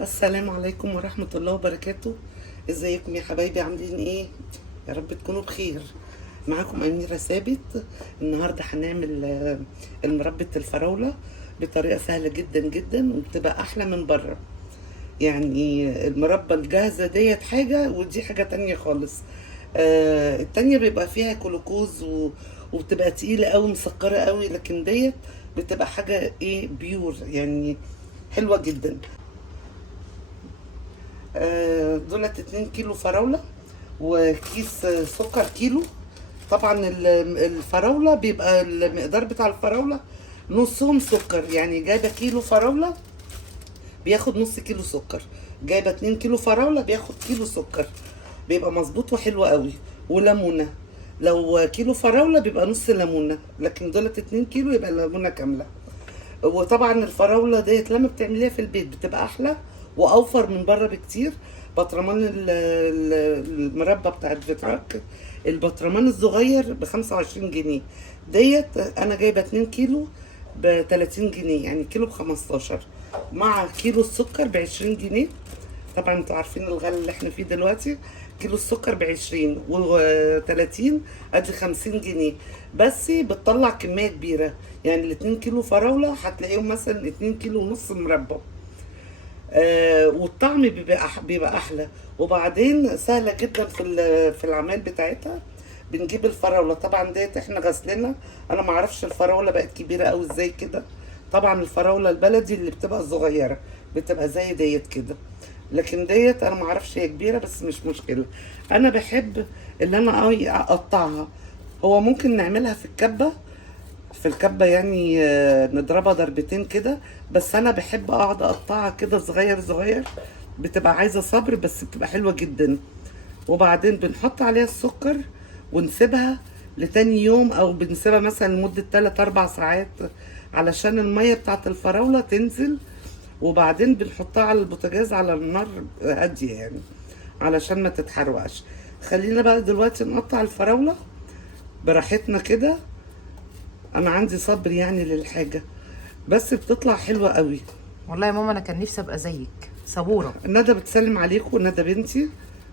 السلام عليكم ورحمة الله وبركاته. ازيكم يا حبايبي، عاملين ايه؟ يا رب تكونوا بخير. معاكم أميرة ثابت. النهاردة هنعمل المربى الفراولة بطريقة سهلة جدا جدا وبتبقى أحلى من بره. يعني المربى الجاهزة ديت حاجة ودي حاجة تانية خالص. التانية بيبقى فيها جلوكوز وبتبقى تقيلة قوي مسكرة قوي، لكن ديت بتبقى حاجة ايه بيور يعني، حلوة جدا. دولت 2 كيلو فراولة وكيس سكر كيلو. طبعا الفراولة بيبقى المقدار بتاع الفراولة نصهم سكر، يعني جايبة كيلو فراولة بياخد نص كيلو سكر، جايبة 2 كيلو فراولة بياخد كيلو سكر، بيبقى مظبوط وحلو قوي. وليمونة، لو كيلو فراولة بيبقى نص ليمونة، لكن دولت 2 كيلو يبقى ليمونة كاملة. وطبعا الفراولة ديت لما بتعمليها في البيت بتبقى احلى واوفر من بره بكتير. بطرمان المربى بتاعت فيتراك، البطرمان الصغير ب25 جنيه. ديت انا جايبه 2 كيلو ب30 جنيه، يعني كيلو ب15، مع كيلو السكر ب20 جنيه. طبعا انتوا عارفين الغلا اللي احنا فيه دلوقتي. كيلو السكر ب20 و30 ادي 50 جنيه. بس بتطلع كمية كبيرة، يعني ال2 كيلو فراولة هتلاقيهم مثلا 2 كيلو ونص مربى. والطعم بيبقى احلى. وبعدين سهلة جدا في العمل بتاعتها. بنجيب الفراولة، طبعا ديت احنا غسلنا. انا معرفش الفراولة بقت كبيرة اوي ازاي كده. طبعا الفراولة البلدي اللي بتبقى صغيرة بتبقى زي ديت كده، لكن ديت انا معرفش هي كبيرة، بس مش مشكلة. انا بحب اللي انا اقطعها. هو ممكن نعملها في الكبة يعني، نضربها ضربتين كده. بس انا بحب اقعد اقطعها كده صغير صغير، بتبقى عايزة صبر بس بتبقى حلوة جدا. وبعدين بنحط عليها السكر ونسيبها لتاني يوم، او بنسيبها مثلا لمدة 3 4 ساعات علشان المية بتاعت الفراولة تنزل. وبعدين بنحطها على البوتاجاز على النار هادية يعني، علشان ما تتحرقش. خلينا بقى دلوقتي نقطع الفراولة براحتنا كده. انا عندي صبر يعني للحاجة، بس بتطلع حلوة قوي. والله يا ماما انا كان نفسي ابقى زيك صبوره. ندى بتسلم عليكم، ندى بنتي،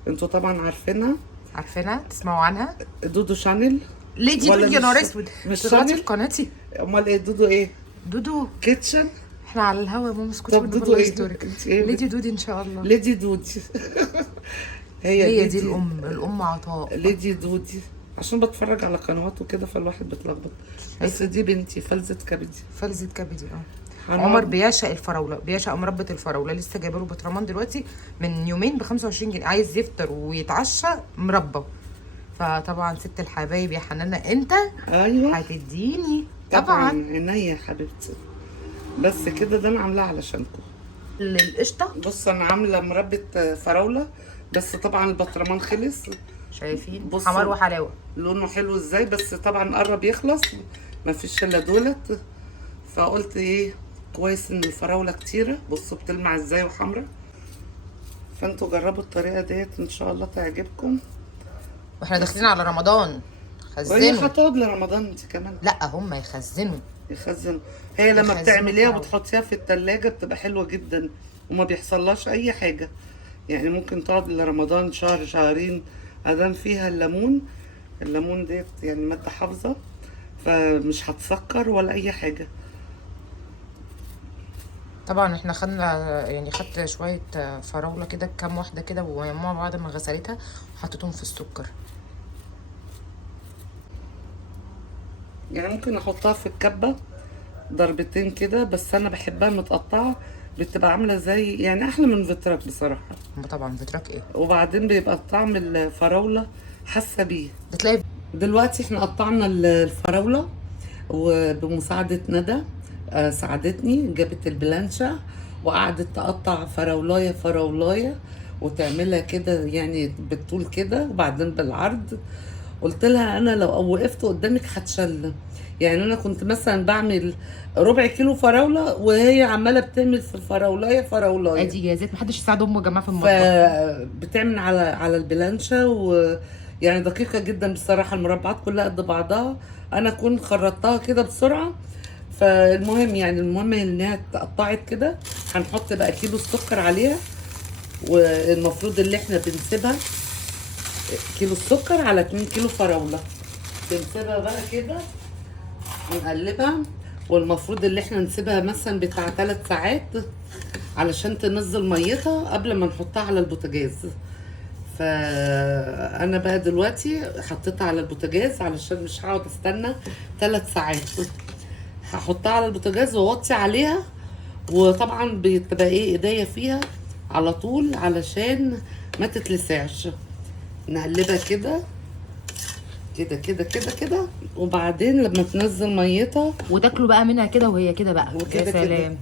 انتوا طبعا عارفينها. عارفينها؟ تسمعوا عنها؟ دودو شانيل. ليدي ولا دودي، يا نهار مش اسود، مش طلعتي في شانل؟ قناتي. امال ايه دودو ايه؟ دودو. كيتشن. احنا على الهوا يا ماما، اسكتي طب والنبي دودو الله ايه؟ يسترك. انت ايه ليدي دودي ان شاء الله. ليدي دودي. هي هي دي ليدي. الام عطاء. ليدي دودي. عشان بتفرج على قنوات وكده فالواحد بيتلخبط. بس شايفه؟ دي بنتي فلذة كبدي. فلذة كبدي اه. عمر هنقعد. بيعشق الفراوله، بيعشق مربى الفراوله، لسه جايبه له بطرمان دلوقتي من يومين ب 25 جنيه، عايز يفطر ويتعشى مربى. فطبعا ست الحبايب يا حنانه انت ايوه هتديني طبعا، طبعا عينيا يا حبيبتي. بس كده ده انا عاملاه علشانكم. القشطه. بص انا عامله مربى فراوله، بس طبعا البطرمان خلص. شايفين حمار بصوا وحلاوه. لونه حلو ازاي، بس طبعا قرب يخلص. مفيش الا دولت. فقلت ايه، كويس ان الفراوله كتيره. بصوا بتلمع ازاي وحمرا. فانتوا جربوا الطريقه ديت ان شاء الله تعجبكم. واحنا بس داخلين على رمضان، وهي خزنوا. هتقعد لرمضان انت كمان. لا هم يخزنوا. يخزن. هي لما يخزنوا بتعمليها فراولة. وبتحطيها في التلاجة بتبقى حلوة جدا، وما بيحصلهاش اي حاجة. يعني ممكن تقعد لرمضان شهر شهرين، ادام فيها الليمون. الليمون ديت يعني مادة حافظة، فمش هتسكر ولا اي حاجة. طبعا احنا خدنا يعني خدت شويه فراوله كده، كام واحده كده، وماما بعد ما غسلتها حطيتهم في السكر. يعني ممكن احطها في الكبة ضربتين كده، بس انا بحبها متقطعة. بتبقى عاملة زي يعني احلى من فيتراك بصراحة. هم طبعا بتراك ايه؟ وبعدين بيبقى طعم الفراولة حاسة بيه. ده تلاقي. دلوقتي احنا قطعنا الفراولة وبمساعدة ندى. ساعدتني، جابت البلانشة وقعدت تقطع فراولاية فراولاية وتعملها كده يعني بالطول كده وبعدين بالعرض. قلت لها انا لو وقفت قدامك هتشل. يعني انا كنت مثلا بعمل ربع كيلو فراولة وهي عمالة بتعمل في الفراولاية فراولاية. ادي جازات، محدش يساعد امه يا جماعه في المطبخ. فبتعمل على البلانشة، ويعني دقيقة جدا بصراحة. المربعات كلها قد بعضها. انا كنت خرطتها كده بسرعة، فالمهم يعني المهم انها اتقطعت كده. هنحط بقى كيلو السكر عليها، والمفروض اللي احنا بنسيبها كيلو السكر على 2 كيلو فراولة. بنسيبها بقى كده ونقلبها، والمفروض اللي احنا نسيبها مثلا بتاع 3 ساعات علشان تنزل ميتها قبل ما نحطها على البوتاجاز. فانا بقى دلوقتي حطيتها على البوتاجاز علشان مش هقعد استنى 3 ساعات. هحطها على البوتاجاز واوطي عليها، وطبعا بتبقى ايه ايديا فيها على طول علشان ما تتلسعش. نقلبها كده كده كده كده كده، وبعدين لما تنزل ميتها وتاكلوا بقى منها كده وهي كده بقى. وكده يا كده. سلام.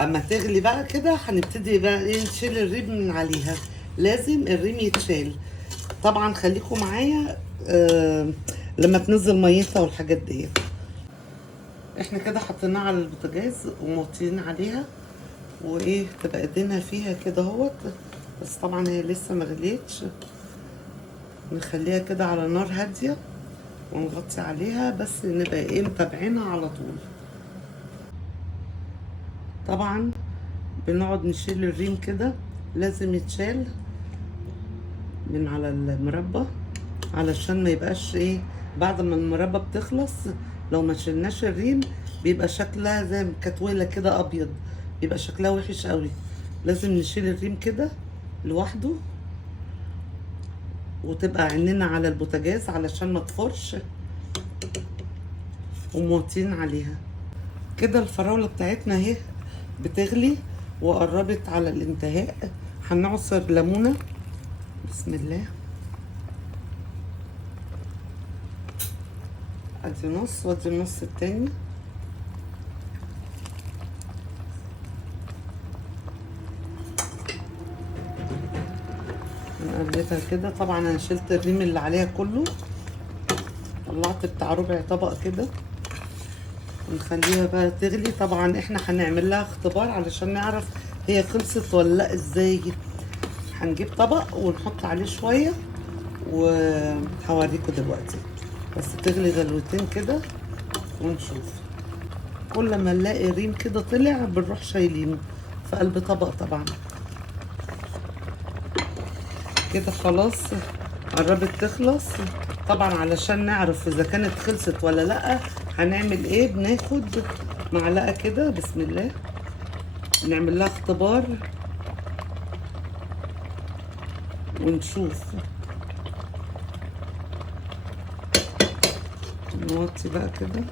اما تغلي بقى كده هنبتدي بقى ايه نشيل الريم من عليها. لازم الريم يتشال طبعا. خليكم معايا لما تنزل ميتها والحاجات دي. احنا كده حطيناها على البوتاجاز وموطيين عليها، وايه تبقى ايدينا فيها كده اهوت. بس طبعا هي لسه ما غليتش. نخليها كده على نار هاديه ونغطي عليها، بس نبقى ايه متابعينها على طول. طبعا بنقعد نشيل الريم كده، لازم يتشال من على المربى علشان ما يبقاش ايه بعد ما المربى بتخلص لو ما شلناش الريم بيبقى شكلها زي كتويله كده ابيض، بيبقى شكلها وحش قوي. لازم نشيل الريم كده لوحده، وتبقى عيننا على البوتاجاز علشان ما تفرش، وموطين عليها كده. الفراولة بتاعتنا اهي بتغلي وقربت على الانتهاء. هنعصر ليمونة، بسم الله. ادي نص وادي النص التاني. نقلبها كده. طبعا انا شلت الريم اللي عليها كله، طلعت بتاع ربع طبق كده، ونخليها بقى تغلي. طبعا احنا هنعمل لها اختبار علشان نعرف هي خلصت ولا لا. ازاي؟ هنجيب طبق ونحط عليه شويه وهوريكم دلوقتي، بس تغلي غلوتين كده ونشوف. كل ما نلاقي ريم كده طلع بنروح شايلينه في قلب طبق. طبعا كده خلاص قربت تخلص. طبعا علشان نعرف اذا كانت خلصت ولا لا هنعمل ايه؟ بناخد معلقه كده، بسم الله، نعمل لها اختبار ونشوف. نوطي بقى كده.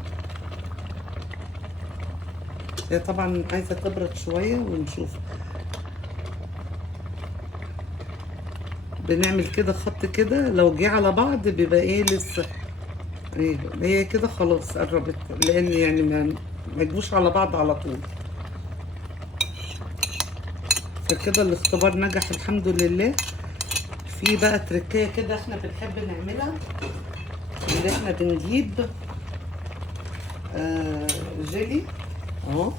هي طبعا عايزه تبرد شويه ونشوف. بنعمل كده خط كده، لو جه على بعض بيبقى ايه لسه ايه. هي كده خلاص قربت، لان يعني ما يجوش على بعض على طول. فكده الاختبار نجح الحمد لله. في بقى تركية كده احنا بنحب نعملها، اللي احنا بنجيب جيلي اهو.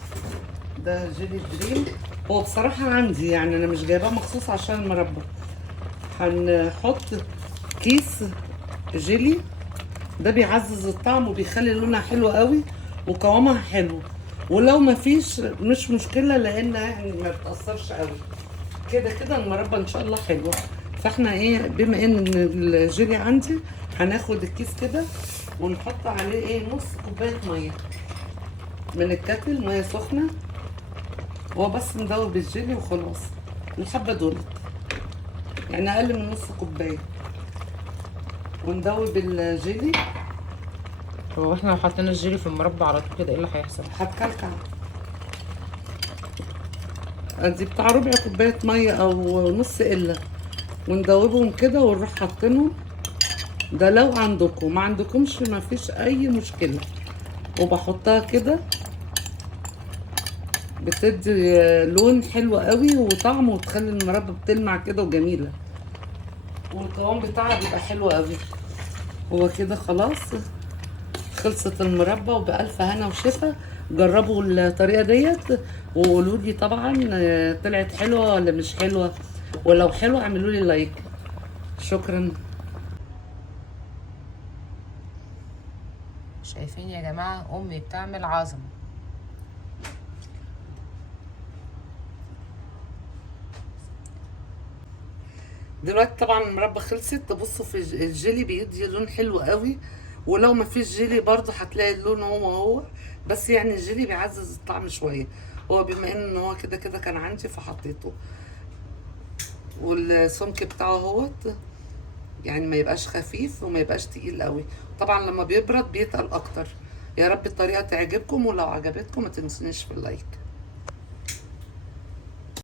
ده جيلي دريم. هو بصراحة عندي يعني انا مش جايباه مخصوص عشان المربى. هنحط كيس جيلي، ده بيعزز الطعم وبيخلي لونها حلو قوي وقوامها حلو. ولو ما فيش مش مشكله، لانها يعني ما بتاثرش قوي. كده كده المربى ان شاء الله حلوه. فاحنا ايه، بما ان الجيلي عندي هناخد الكيس كده ونحط عليه ايه نص كوبايه ميه من الكاتل، ميه سخنه. هو بس ندوب الجيلي وخلاص. الحبه دولت يعني اقل من نص كوبايه، وندوب الجيلي. هو احنا لو حطينا الجيلي في المربى على طول كده ايه اللي هيحصل؟ هتكلكع. ادي بتاع ربع كوبايه ميه او نص قله، وندوبهم كده ونروح حاطينهم. ده لو عندكم، ما عندكمش ما فيش اي مشكله. وبحطها كده بتدي لون حلو قوي وطعم، وتخلي المربى بتلمع كده وجميله، والقوام بتاعها بيبقى حلو قوي. هو كده خلاص خلصت المربى، وبألف هنا وشفا. جربوا الطريقه ديت وقولوا لي طبعا طلعت حلوه ولا مش حلوه، ولو حلوه اعملوا لي لايك. شكرا. شايفين يا جماعه امي بتعمل عظمه. دلوقتي طبعا المربى خلصت. تبصوا في الجيلي بيدي لون حلو قوي، ولو ما فيش جيلي برضه هتلاقي اللون هو بس يعني الجيلي بيعزز الطعم شويه. هو بما ان هو كده كده كان عندي فحطيته. والسمك بتاعه اهوت، يعني ما يبقاش خفيف وما يبقاش تقيل قوي. طبعا لما بيبرد بيتقل اكتر. يا رب الطريقه تعجبكم، ولو عجبتكم ما تنسونيش في اللايك.